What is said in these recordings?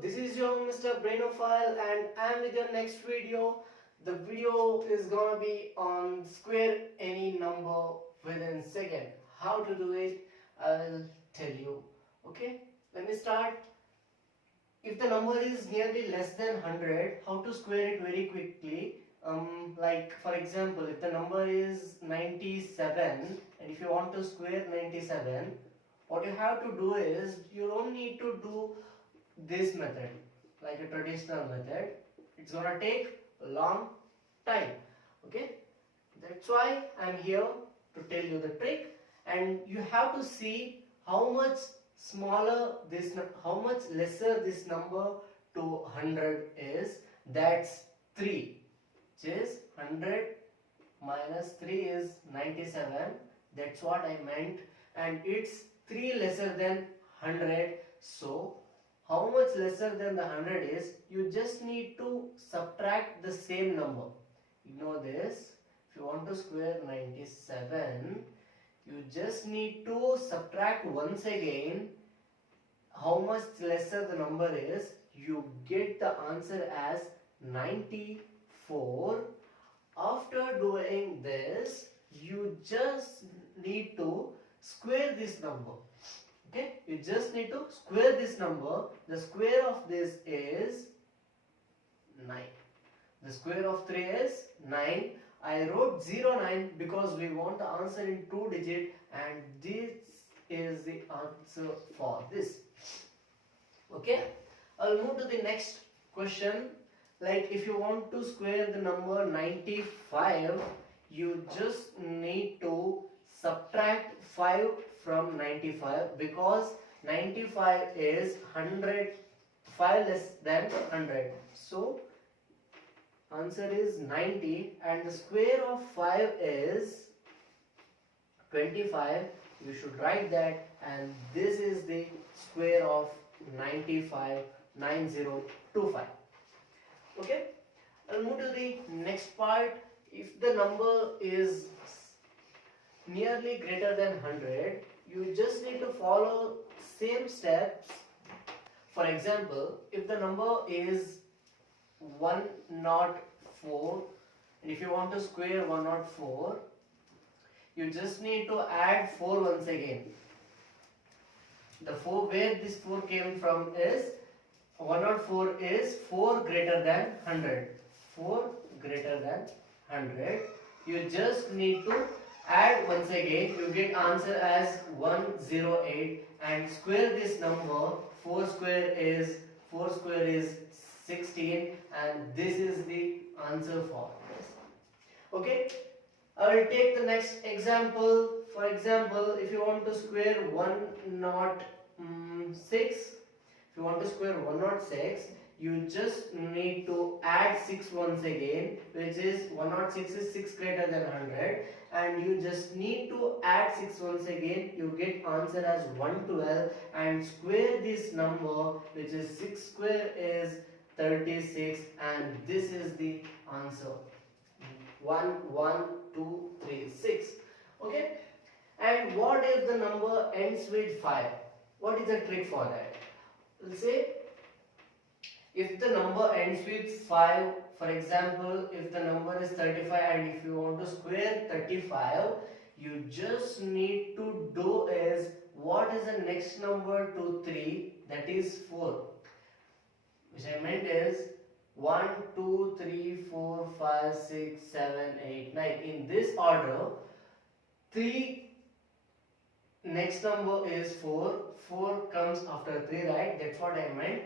this is your Mr. Brainophile and I'm with your next video. The video is gonna be on square any number within second. How to do it, I will tell you. Okay, let me start. If the number is nearly less than 100, how to square it very quickly? Like for example, if the number is 97 and if you want to square 97, what you have to do is you don't need to do this method like a traditional method. It's gonna take a long time. Okay, that's why I'm here to tell you the trick, and you have to see how much smaller this, how much lesser this number to 100 is. That's 3, which is 100 minus 3 is 97. That's what I meant, and it's 3 lesser than 100. So how much lesser than the 100 is, you just need to subtract the same number. Ignore this. If you want to square 97, you just need to subtract once again how much lesser the number is. You get the answer as 94. After doing this, you just need to square this number. Okay, you just need to square this number. The square of this is 9. The square of 3 is 9. I wrote 09 because we want the answer in 2 digit, and this is the answer for this. Okay, I'll move to the next question. Like if you want to square the number 95, you just need to subtract 5 from 95 because 95 is 100, 5 less than 100. So answer is 90, and the square of 5 is 25. You should write that, and this is the square of 95, 9025. Okay, I'll move to the next part. If the number is nearly greater than 100, you just need to follow same steps. For example, if the number is 104, and if you want to square 104, you just need to add 4 once again. The 4, where this 4 came from is 104 is 4 greater than 100. 4 greater than 100. You just need to add once again. You get answer as 108, and square this number. 4 square is 16, and this is the answer for this. Okay, I will take the next example. For example, if you want to square 106, if you want to square 106, you just need to add 6 once again, which is 106 is 6 greater than 100, and you just need to add 6 once again. You get answer as 112, and square this number, which is 6 square is 36, and this is the answer. 1 1 2 3 6. Okay, and what if the number ends with 5? What is the trick for that? We'll say if the number ends with 5, for example, if the number is 35 and if you want to square 35, you just need to do is, what is the next number to 3? That is 4. Which I meant is 1, 2, 3, 4, 5, 6, 7, 8, 9. In this order, 3 next number is 4. 4 comes after 3, right? That's what I meant.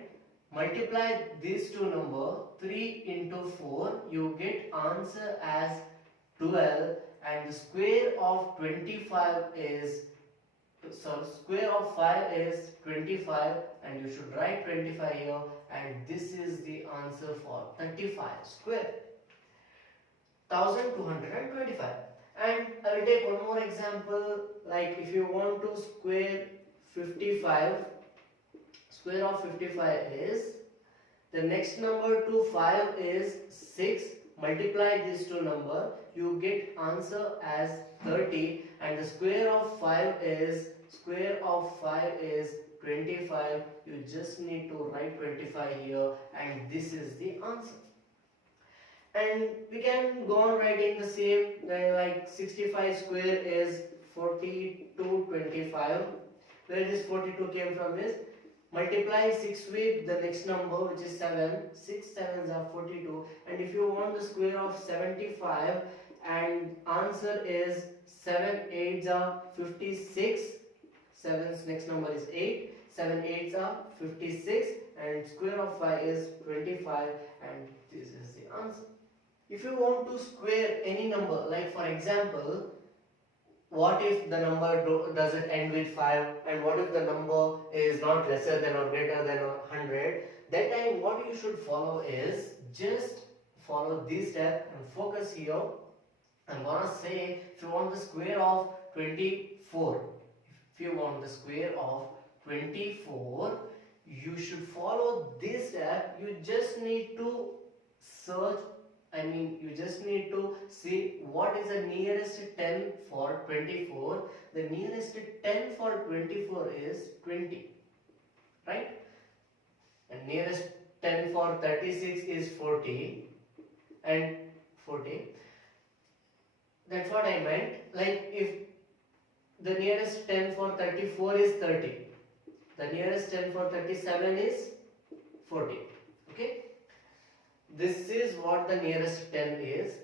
Multiply these two numbers, 3 into 4, you get answer as 12, and the square of 25 is, square of 5 is 25, and you should write 25 here, and this is the answer for 35 square. 1225. And I will take one more example. Like if you want to square 55, square of 55 is, the next number to 5 is 6. Multiply these two numbers, you get answer as 30, and the square of 5 is 25. You just need to write 25 here, and this is the answer. And we can go on writing the same, like 65 square is 4225. Where this 42 came from is multiply 6 with the next number, which is 7. 6 sevens are 42. And if you want the square of 75, and answer is 7 eights are 56. 7's next number is 8. 7 eights are 56, and square of 5 is 25, and this is the answer. If you want to square any number, like for example, what if the number doesn't end with 5, and what if the number is not lesser than or greater than 100, that time what you should follow is just follow this step and focus here. I'm gonna say, if you want the square of 24, if you want the square of 24, you should follow this step. You just need to search, you just need to see what is the nearest 10 for 24. The nearest 10 for 24 is 20, right? And nearest 10 for 36 is 40, and 40. That's what I meant. Like if the nearest 10 for 34 is 30, the nearest 10 for 37 is 40. Okay? This is what the nearest 10 is.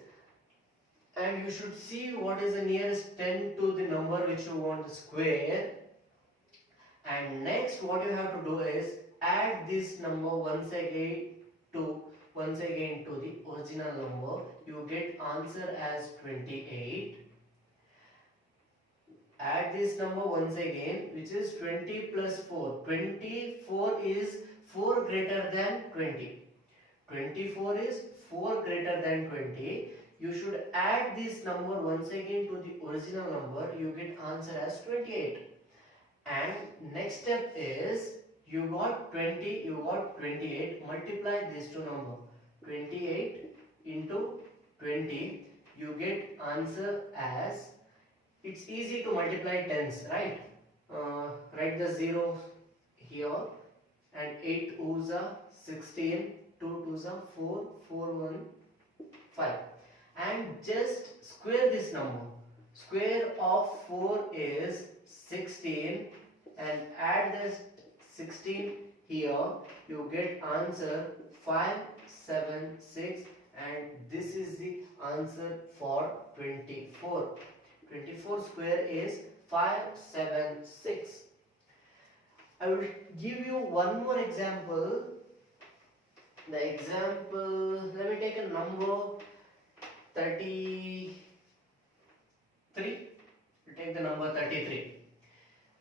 And you should see what is the nearest 10 to the number which you want to square. And next what you have to do is add this number once again to the original number. You get answer as 28. Add this number once again, which is 20 plus 4. 24 is 4 greater than 20. 24 is 4 greater than 20. You should add this number once again to the original number. You get answer as 28. And next step is, you got 20, you got 28. Multiply these two numbers. 28 into 20. You get answer as, it's easy to multiply tens, right? Write the 0 here, and 8 o's are 16, 2 2's are 4, 4 1 5, and just square this number. Square of 4 is 16, and add this 16 here. You get answer 576, and this is the answer for 24. 24 square is 576. I will give you one more example. The example, let me take a number 33. We'll take the number 33.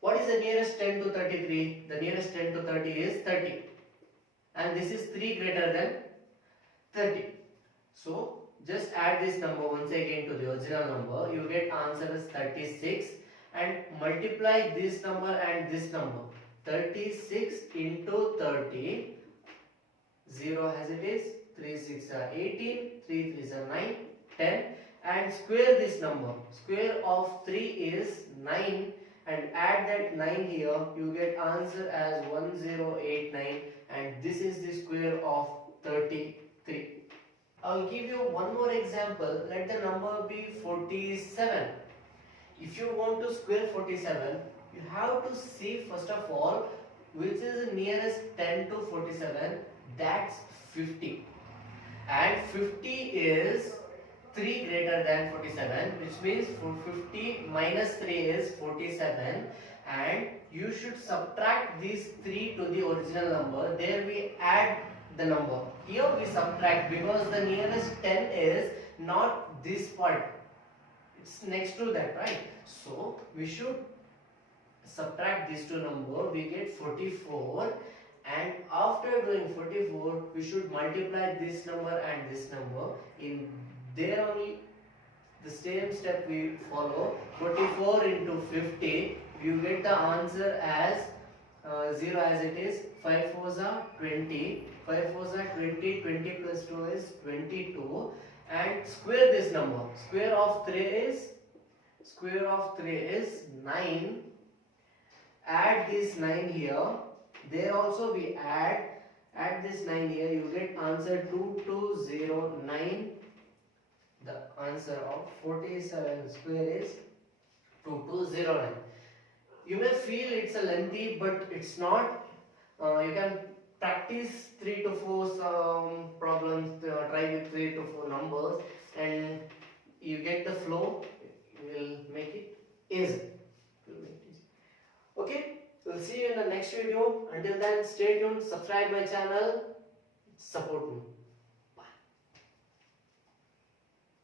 What is the nearest 10 to 33? The nearest 10 to 30 is 30. And this is 3 greater than 30. So just add this number once again to the original number. You get answer as 36, and multiply this number and this number. 36 into 30, 0 as it is, 3 6 are 18, 3 3s are 9, 10, and square this number. Square of 3 is 9, and add that 9 here. You get answer as 1089, and this is the square of 33. I'll give you one more example. Let the number be 47. If you want to square 47, you have to see first of all which is the nearest 10 to 47. That's 50. And 50 is 3 greater than 47, which means 50 minus 3 is 47. And you should subtract these 3 to the original number. There we add the number. Here we subtract because the nearest 10 is not this part. It's next to that, right? So we should subtract these two numbers. We get 44. And after doing 44, we should multiply this number and this number. In there only the same step we follow. 44 into 50, you get the answer as 0 as it is. 5 4s are 20. 5 4s are 20. 20 plus 2 is 22. And square this number. Square of 3 is 9. add this 9 here, there also we add this 9 here, you get answer 2209. The answer of 47 square is 2209. You may feel it's a lengthy, but it's not. You can practice 3 to 4 problems, try with 3 to 4 numbers, and you get the flow. You will make it easy. Okay, we'll see you in the next video. Until then, stay tuned, subscribe my channel, support me.